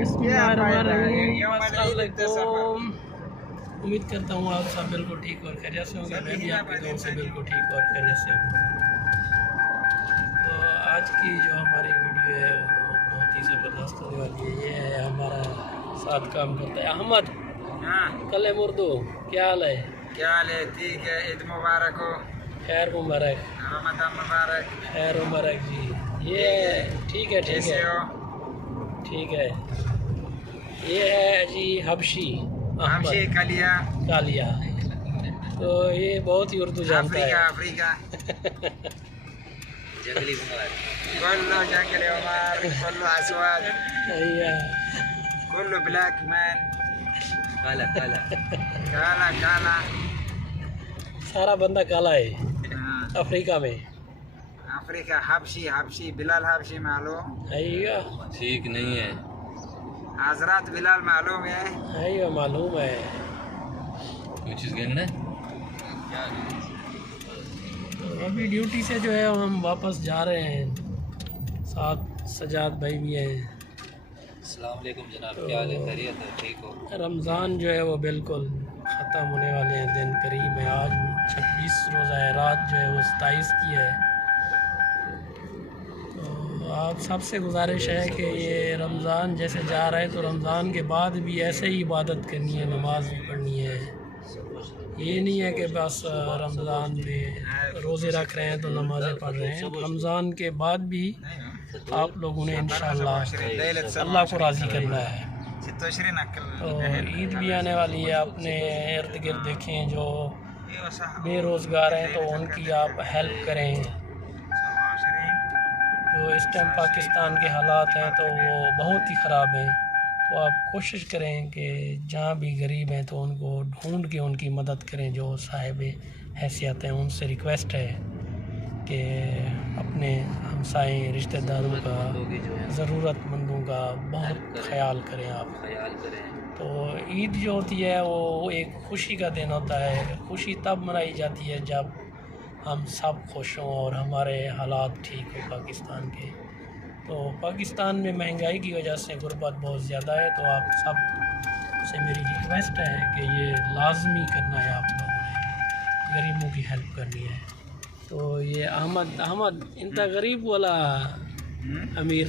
बिस्मिल्लाहिर्रहमानिर्रहीम। उम्मीद करता हूँ आप सब बिल्कुल ठीक और खैरियत से होंगे। मैं भी आपके गाँव से बिल्कुल ठीक और खैरियत से हूँ। तो आज की जो हमारी वीडियो है वो बहुत ही ज़बरदस्त होने वाली है। ये है हमारा साथ काम करता है अहमद। हाँ, कल मुर्दो क्या हाल है? क्या हाल है? ठीक है। ईद मुबारक हो। खैर मुबारक। रमज़ान मुबारक। खैर मुबारक जी। ये ठीक है ठीक कैसे है हो? ठीक है। ये है जी हबशी हमशी अहमद कलिया। कालिया। तो ये बहुत ही उर्दू जानता है। अफ्रीका जंगली उमर, कुल्लू जंगली Umar, Kullu Aswad, Kullu black man, काला काला काला काला। सारा बंदा काला है हाँ, अफ्रीका में। अफ्रीका। हबशी हबशी बिलाल हबशी मालूम? अय्या ठीक नहीं है। हजरत बिलाल मालूम है? अय्या मालूम है। कोई चीज़ गिनना है? तो अभी ड्यूटी से जो है हम वापस जा रहे हैं। साथ सजाद भाई भी हैं। अस्सलाम वालेकुम जनाब, क्या हाल है? खैरियत है? ठीक हो? रमज़ान जो है वो बिल्कुल ख़त्म होने वाले हैं। दिन करीब है। आज 26 रोज़ा है। रात जो है वो 27 की है। तो आप सबसे गुजारिश है कि ये रमज़ान जैसे जा रहा है तो रमज़ान के बाद भी ऐसे ही इबादत करनी है, नमाज भी पढ़नी है। ये नहीं है कि बस रमज़ान में रोज़े रख रहे हैं तो नमाज़ें पढ़ रहे हैं। रमज़ान के बाद भी आप लोगों ने इंशाअल्लाह अल्लाह को राज़ी करना है। तो ईद भी आने वाली है। अपने इर्द गिर्द देखें जो बेरोज़गार हैं तो उनकी आप हेल्प करें। जो इस टाइम पाकिस्तान के हालात हैं तो वो बहुत ही ख़राब हैं। तो आप कोशिश करें कि जहाँ भी गरीब हैं तो उनको ढूंढ के उनकी मदद करें। जो साहिब हैसियत हैं उनसे रिक्वेस्ट है कि अपने हमसाए रिश्तेदारों का, ज़रूरतमंदों का बहुत ख्याल करें आप। तो ईद जो होती है वो एक खुशी का दिन होता है। खुशी तब मनाई जाती है जब हम सब खुश हों और हमारे हालात ठीक हो पाकिस्तान के। तो पाकिस्तान में महंगाई की वजह से गुर्बत बहुत ज़्यादा है। तो आप सब से मेरी रिक्वेस्ट है कि ये लाजमी करना है। आप लोगों ने गरीबों की हेल्प करनी है। तो ये अहमद इंता गरीब वाला अमीर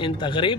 इंता गरीब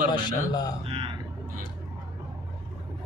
माशाल्लाह।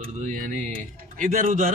उर्दू यानी इधर उधर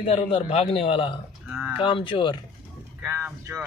इधर उधर भागने वाला काम चोर। काम चोर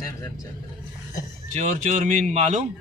सेम चोर चोर मीन मालूम?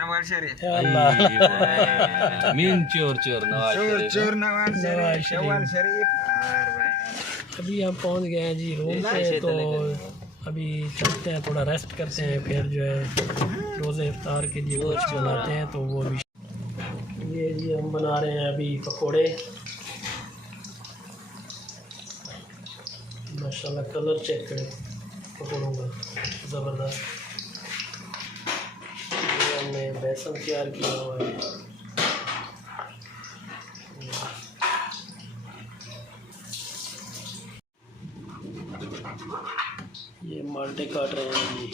नवाज शरीफ. या अल्लाह। मीन चोर नवाज चोर नवाज शरीफ. अभी हम पहुंच गए हैं जी रूम पे। तो अभी चलते हैं, थोड़ा रेस्ट करते हैं, फिर जो है रोज़े इफ्तार के लिए कुछ बनाते हैं। तो वो भी ये जी हम बना रहे हैं अभी पकोड़े। माशाल्लाह कलर चेक करें पकोड़ों का, ज़बरदस्त। ये हमने बेसन तैयार किया हुआ है। ये माल्टे काट रहे हैं जी।